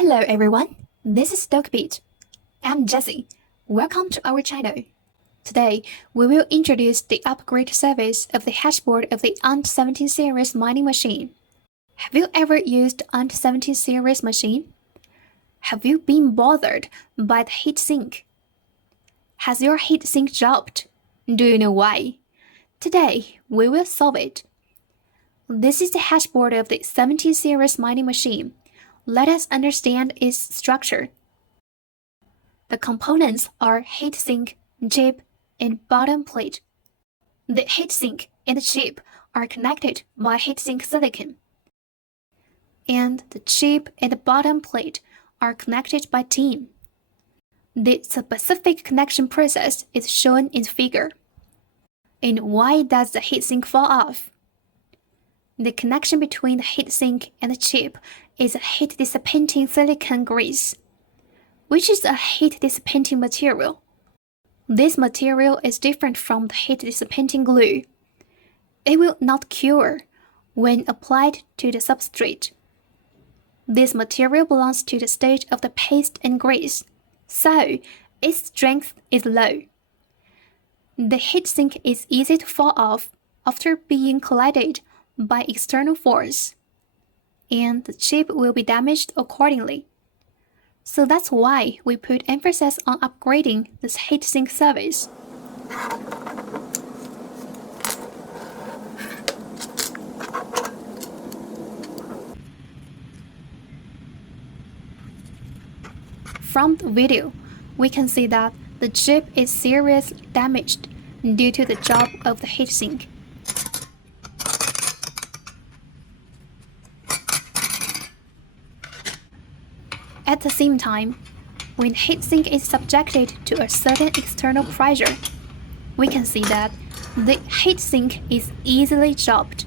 Hello everyone, this is Stokebit. I'm Jessie. Welcome to our channel. Today, we will introduce the upgrade service of the dashboard of the Ant17 series mining machine. Have you ever used Ant17 series machine? Have you been bothered by the heatsink? Has your heatsink dropped? Do you know why? Today, we will solve it. This is the dashboard of the 17 series mining machine. Let us understand its structure. The components are heatsink, chip, and bottom plate. The heatsink and the chip are connected by heatsink silicon, and the chip and the bottom plate are connected by tin. The specific connection process is shown in the figure. And why does the heatsink fall off? The connection between the heatsink and the chip is a heat-dissipating silicon grease, which is a heat-dissipating material. This material is different from the heat-dissipating glue. It will not cure when applied to the substrate. This material belongs to the stage of the paste and grease, so its strength is low. The heatsink is easy to fall off after being collided by external force, and the chip will be damaged accordingly. So that's why we put emphasis on upgrading this heatsink service. From the video, we can see that the chip is seriously damaged due to the drop of the heatsink. At the same time, when heatsink is subjected to a certain external pressure, we can see that the heatsink is easily dropped.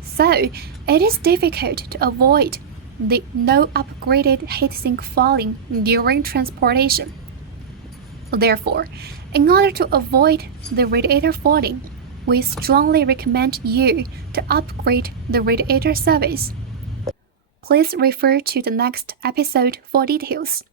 So, it is difficult to avoid the no upgraded heatsink falling during transportation. Therefore, in order to avoid the radiator falling, we strongly recommend you to upgrade the radiator service. Please refer to the next episode for details.